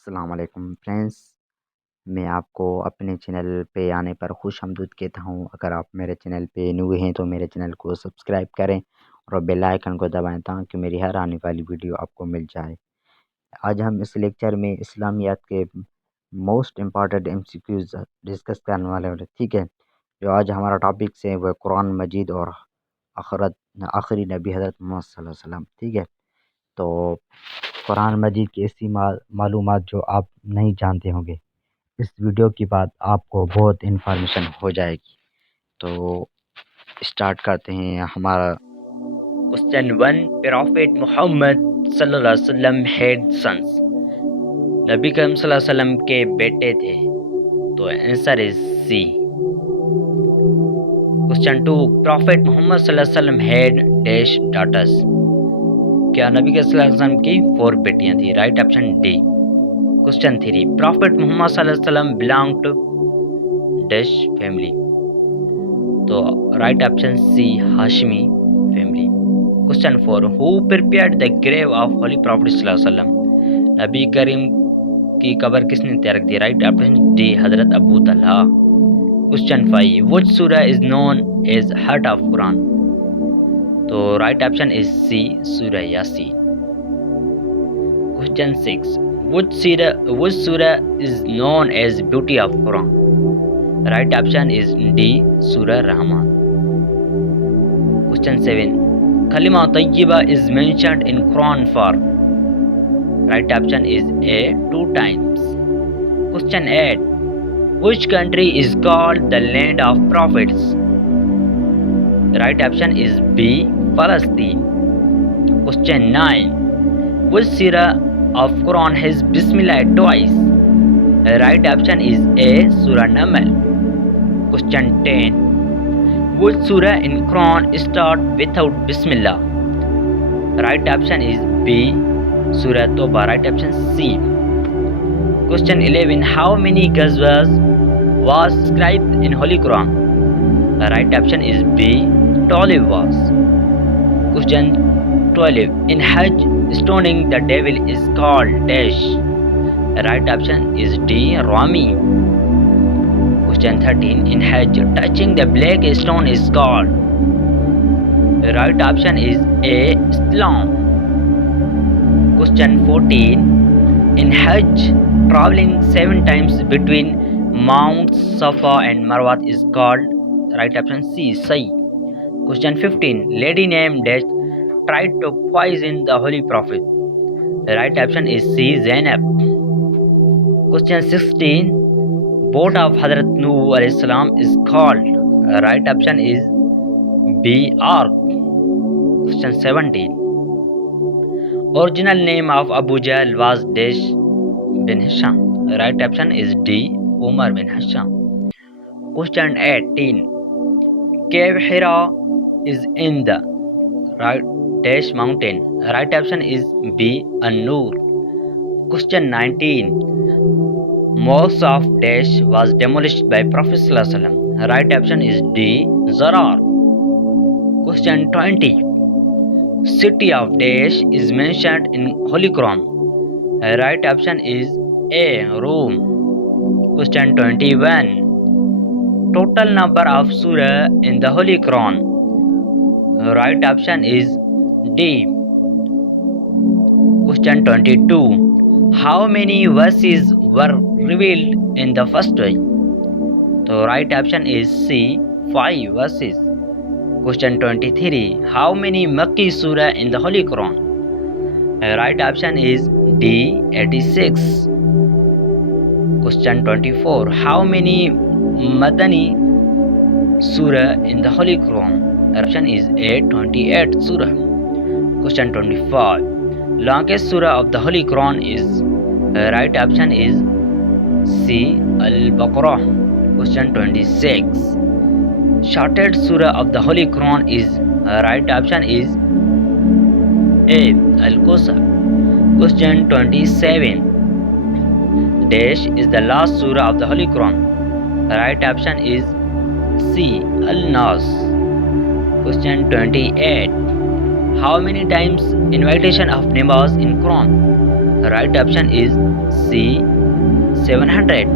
अस्सलाम वालेकुम फ्रेंड्स, मैं आपको अपने चैनल पे आने पर खुशामदीद कहता हूँ। अगर आप मेरे चैनल पे न्यू हैं तो मेरे चैनल को सब्सक्राइब करें और बेल आइकन को दबाएं ताकि मेरी हर आने वाली वीडियो आपको मिल जाए। आज हम इस लेक्चर में इस्लामियात के मोस्ट इम्पॉर्टेंट MCQs डिस्कस करने वाले हैं। ठीक है, जो आज हमारा टॉपिक है वह कुरान मजीद और आखिरी नबी हज़रत मोहम्मद सल्लल्लाहु अलैहि वसल्लम। ठीक है, तो कुरान मजीद की ऐसी मालूमात जो आप नहीं जानते होंगे, इस वीडियो के बाद आपको बहुत इन्फॉर्मेशन हो जाएगी। तो स्टार्ट करते हैं हमारा Question 1. Prophet Muhammad sallallahu alaihi wasallam had sons. नबी करीम सल्लल्लाहु अलैहि वसल्लम के बेटे थे, तो answer is C. Question 2. Prophet Muhammad sallallahu alaihi wasallam had dash daughters. क्या नबी करीम सल्लल्लाहु अलैहि वसल्लम की 4 बेटियां थी? Right option D. Question 3. Prophet Muhammad sallallahu alaihi wasallam belonged to dash family. तो right option C, Hashmi family. Question 4. Who prepared the grave of Holy Prophet sallallahu alaihi wasallam? नबी करीम की कब्र किसने तैयार की? Right option D, Hazrat Abu Talha. Question 5. Which surah is known as heart of Quran? तो right option is सी, सूरह Yasin. Question 6. Which surah is known as beauty of Quran? Right option is D, सूरह Rahman. Question 7. Kalima Tayyiba is mentioned in Quran for? Right option is A, 2 times. Question 8. Which country is called the land of prophets? Right option is B, Palestine. Question 9. Which surah of Quran has Bismillah twice? Right option is A, Surah Naml. Question 10. Which surah in Quran start without Bismillah? Right option is B, Surah Tawbah. Right option C. Question 11. How many ghazwas was described in Holy Quran? Right option is B, 12 was. Question 12. In Hajj, stoning the devil is called dash. Right option is D, Rami. Question 13. In Hajj, touching the black stone is called? Right option is A, Islam. Question 14. In Hajj, traveling 7 times between Mount Safa and Marwa is called? Right option C, Sai. Question 15. Lady named Dash tried to poison the Holy Prophet. The right option is C, Zainab. Question 16. Boat of Hazrat Nuh alayhi salam is called? Right option is B, Ark. Question 17. Original name of Abu Jahl was Dash bin Hisham. Right option is D, Umar bin Hisham. Question 18. Cave Hira is in the right Dash mountain. Right option is B, An-Nur. Question 19. Mosque of Dash was demolished by Prophet sallallahu alaihi wasallam. Right option is D, Zarar. Question 20. City of Dash is mentioned in Holy Quran. Right option is A, Rome. Question 21. Total number of surah in the Holy Quran. Right option is D. Question 22. How many verses were revealed in the first way? So right option is C, 5 verses. Question 23. How many Makki surah in the Holy Quran? Right option is D, 86. Question 24. How many Madani surah in the Holy Quran? Option is A, 28 surah. Question 25. Longest surah of the Holy Quran is? Right option is C, Al-Baqarah. Question 26. Shortest surah of the Holy Quran is? Right option is A, Al-Kawthar. Question 27. Dash is the last surah of the Holy Quran. Right option is C, Al-Nas. Question 28. How many times invitation of namaz in Quran? Right option is C. 700.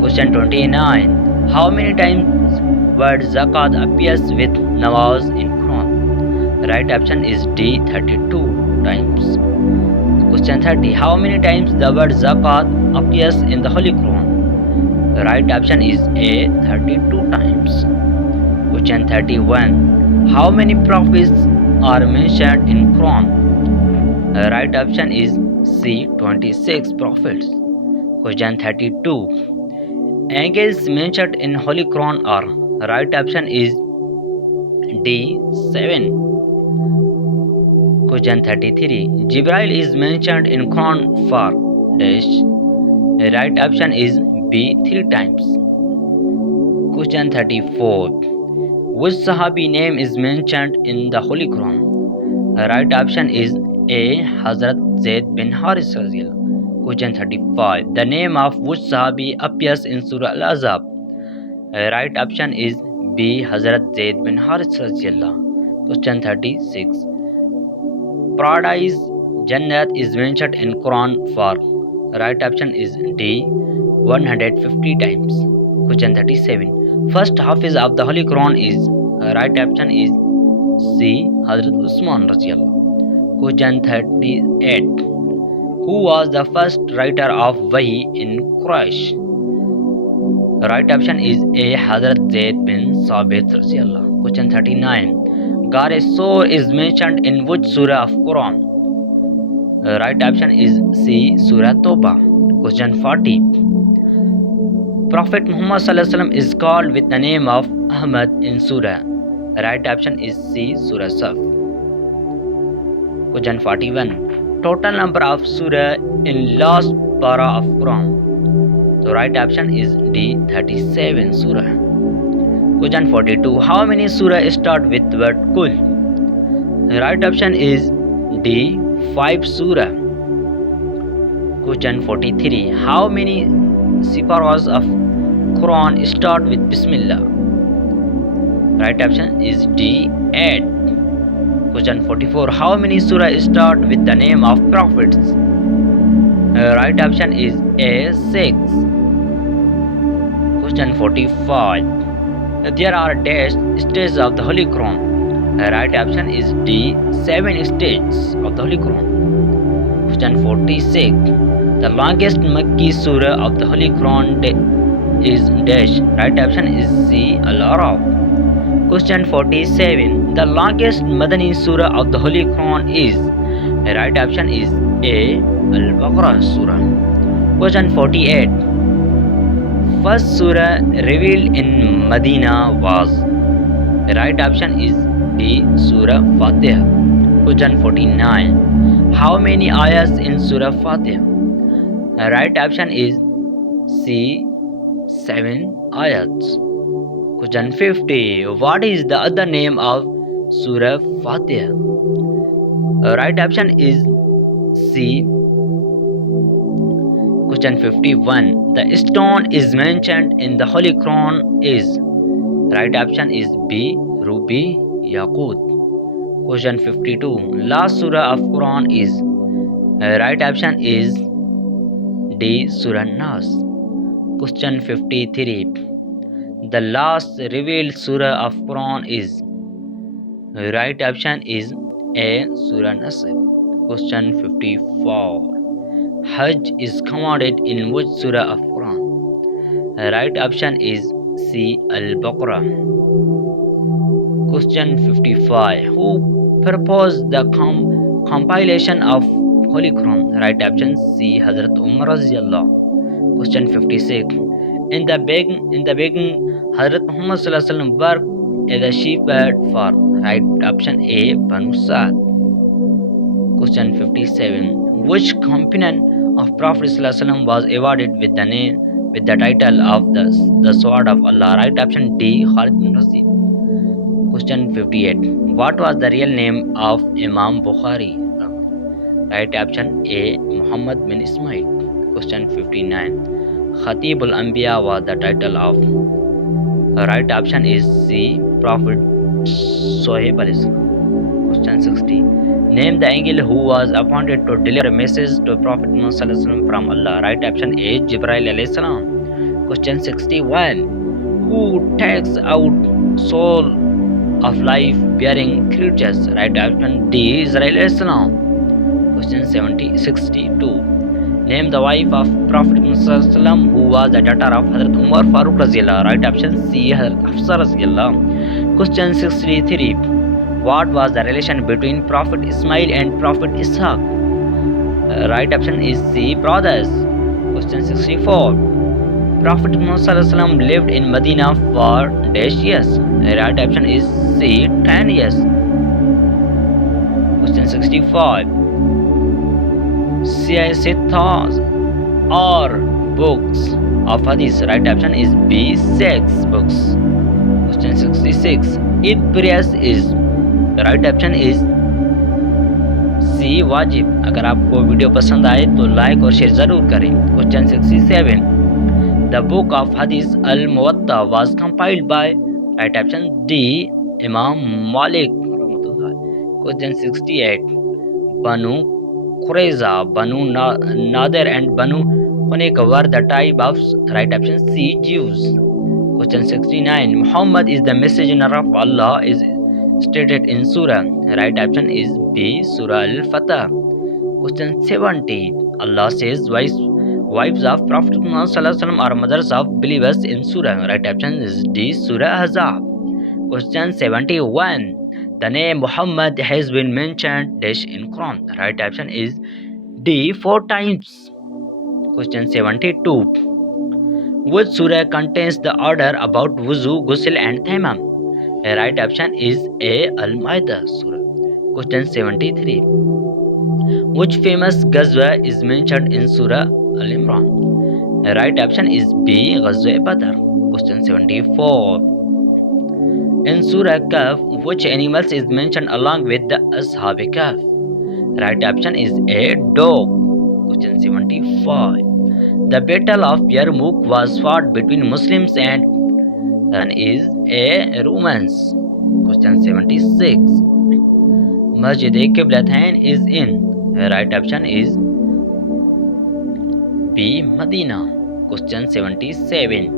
Question 29. How many times word zakat appears with nawaz in Quran? Right option is D. 32 times. Question 30. How many times the word zakat appears in the Holy Quran? The right option is A. 32 times. Question 31. How many prophets are mentioned in Quran? The right option is C. 26 prophets. Question 32. Angels mentioned in Holy Quran are. Right option is D. 7. Question 33. Jibril is mentioned in Quran for dash. The right option is B. 3 times. Question 34. Which Sahabi name is mentioned in the Holy Quran? The right option is A. Hazrat Zaid bin Haris. Question 35. The name of which Sahabi appears in Surah Al-Azab? The right option is B. Hazrat Zaid bin Haris. Question 36. Paradise Jannat is mentioned in Quran for. Right option is D. 150 times. Question 37. First Hafiz of the Holy Quran is. Right option is C. Hazrat Usman. Question 38. Who was the first writer of Wahi in Quraysh? Right option is A. Hazrat Zaid bin Sabit. Question 39. Gare Sor is mentioned in which surah of Quran? Right option is C. Surah Toba. Question 40. Prophet Muhammad is called with the name of Ahmad in surah. Right option is C. Surah Saf. Question 41. Total number of surah in last para of Quran. The right option is D. 37 surah. Question 42. How many surah start with the word Kul? The right option is D. 5 surah. Question 43. How many siparas of Quran start with Bismillah? Right option is D. 8. Question 44. How many surah start with the name of prophets? Right option is A. 6. Question 45. There are dash stages of the Holy Quran. Right option is D. 7 stages of the Holy Quran. Question 46. The longest Makki surah of the Holy Quran is dash. Right option is C. Al-Araf. Question 47. The longest Madani surah of the Holy Quran is. Right option is A. Al-Baqarah surah. Question 48. First surah revealed in Medina was. Right option is D. Surah Fatiha. Question 49. How many ayahs in Surah Fatiha? Right option is C. 7 ayats. Question 50. What is the other name of Surah Fatiha? Right option is C. Question 51. The stone is mentioned in the Holy Quran is. Right option is B. Ruby Yaqut. Question 52. Last surah of Quran is. Right option is D. Surah Nas. Question 53. The last revealed surah of Quran is. Right option is A. Surah Nasr. Question 54. Hajj is commanded in which surah of Quran? Right option is C. Al-Baqarah. Question 55. Who proposed the compilation of Holy Quran? Right option C. Hazrat Umar radiyallahu. Question 56. In the beginning, Hazrat Muhammad worked as a shepherd for. Right option A. Banu Sa'd. Question 57. Which companion of Prophet was awarded with the title of the Sword of Allah? Right option D. Khalid bin Razi. Question 58. What was the real name of Imam Bukhari? Right option A. Muhammad bin Ismail. Question 59. Khatibul Anbiya was the title of. Right option is C. Prophet Sohaib. Question 60. Name the angel who was appointed to deliver a message to Prophet Muhammad from Allah. Right option A, Jibril alayhi salam. Question 61. Who takes out soul of life bearing creatures? Right option D, Israel alayhi salam. Question 62. Name the wife of Prophet Muhammad who was the daughter of Hazrat Umar Farooq Raziyallah. Right option C, Hazrat Hafsa Raziyallah. Question 63. What was the relation between Prophet Ismail and Prophet Ishaq? Right option is C, brothers. Question 64. Prophet Muhammad lived in Medina for dash years. Right option is C, 10 years. Question 65. Siyasat or books of hadith. Right option is B, 6 books. Question 66. Eid prayers is. The right option is C, वाजिब. अगर आपको video पसंद आए तो like और share जरूर करें. Question 67. The book of Hadith al-Muwatta was compiled by. Right option D, Imam Malik. Question 68. Banu Qurayza, Banu Nadir and Banu Qunik were the tribe of. Right option C, Jews. Question 69. Muhammad is the messenger of Allah is stated in Surah. Right option is B, Surah Al-Fatah. Question 70. Allah says wives of Prophet Muhammad are mothers of believers in Surah. Right option is D, Surah Ahzab. Question 71. The name Muhammad has been mentioned in Quran. Right option is D, 4 times. Question 72. Which surah contains the order about wuzu, ghusl and tayammum? Right option is A, Al-Ma'idah surah. Question 73. Which famous ghazwa is mentioned in Surah Al-Imran? Right option is B, Ghazwa Badr. Question 74. In Surah Kahf, which animals is mentioned along with the Ashab Kahf? Right option is A, dog. Question 75. The Battle of Yarmouk was fought between Muslims and is A, Romans. Question 76. Masjid Qiblatain is in. Right option is B, Medina. Question 77.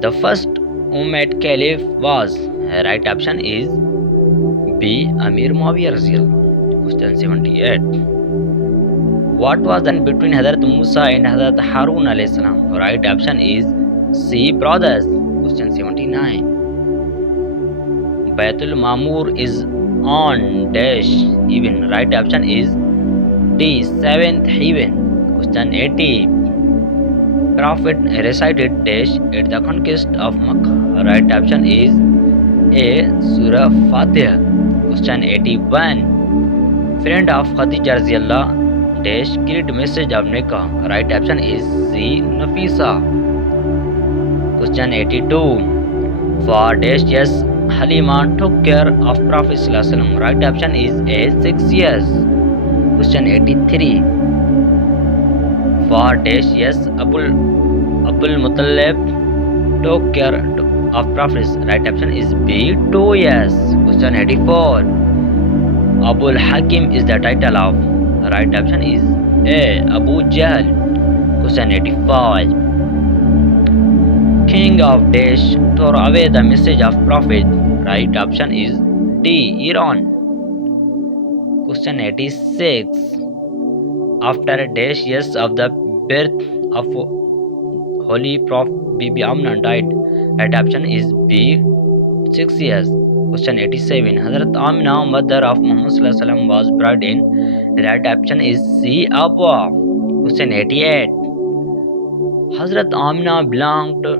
The first Umayyad Caliph was. Right option is B, Amir Muawiyah Raziyallahu. Question 78. What was done between Hazrat Musa and Hazrat Harun alayhi salam? Right option is C, brothers. Question 79. Baitul Mamur is on dash even. Right option is D, 7th heaven. Question 80. Prophet recited dash at the conquest of Makkah. Right option is A, Surah Fatiha. Question 81. Friend of Khadija Raziyallah dash carried message of Nikah. Right option is C, Nafisa. Question 82. For dash years Halima took care of Prophet Sallallahu Alaihi Wasallam. Right option is A, 6 years. Question 83. For dash years Abul Muttalib took care of Prophet. Right option is B, 2 years. Question 84. Abul Hakim is the title of. Right option is A, Abu Jahl. Question 85. King of dash tore away the message of Prophet. Right option is D, Iran. Question 86. After dash years of the birth of Holy Prophet Bibi Amna died. Right option is B, 6 years. Question 87. Hazrat Amina, mother of Muhammad was buried in. Right option is C, Abwa. Question 88. Hazrat Amina belonged to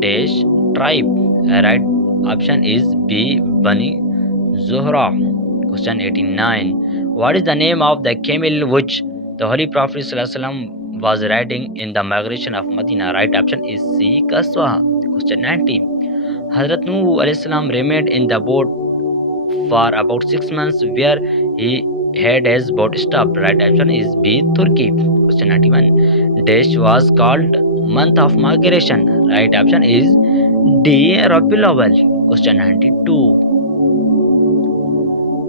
dash tribe. Right option is B, Bani Zuhra. Question 89. What is the name of the camel which the Holy Prophet ﷺ was riding in the migration of Medina? Right option is C, Kaswa. Question 90. Hazrat Nuh ﷺ remained in the boat for about 6 months where he had his boat stopped. Right option is B, Turkey. Question 91. Dash was called month of migration. Right option is D, Rabiul Awwal. Question 92.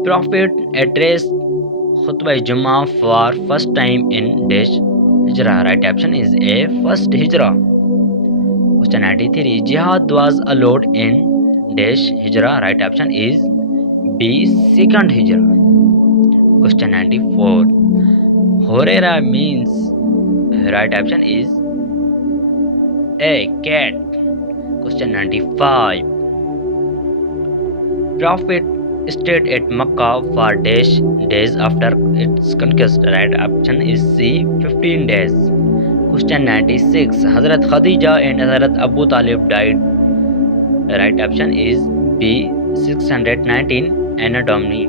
Prophet addressed Khutbah Jummah for first time in dash Hijrah. Right option is A. First Hijrah. Question 93. Jihad was allowed in dash Hijrah. Right option is B. Second Hijrah. Question 94. Horera means. Right option is A. Cat. Question 95. Prophet stayed at Makkah for dash days after its conquest. Right option is C. 15 days. Question 96. Hazrat Khadija and Hazrat Abu Talib died. Right option is B. 619 Anno Domini.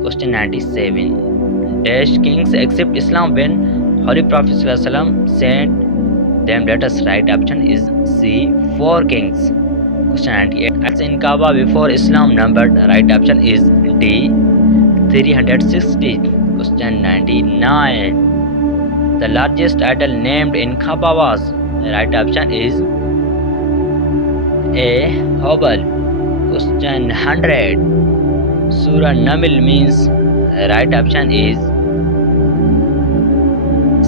Question 97. Dash kings accept Islam when Holy Prophet ﷺ sent them letters. Right option is C. 4 kings. Question 98. Acts in Kaaba before Islam numbered. Right option is D. 360. Question 99. The largest idol named in Kaaba was. Right option is A. Hubble. Question 100. Surah Naml means. Right option is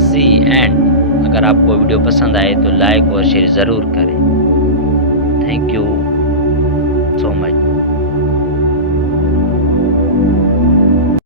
C. And अगर आपको video पसंद आए तो like और share ज़रूर करें. Thank you so much.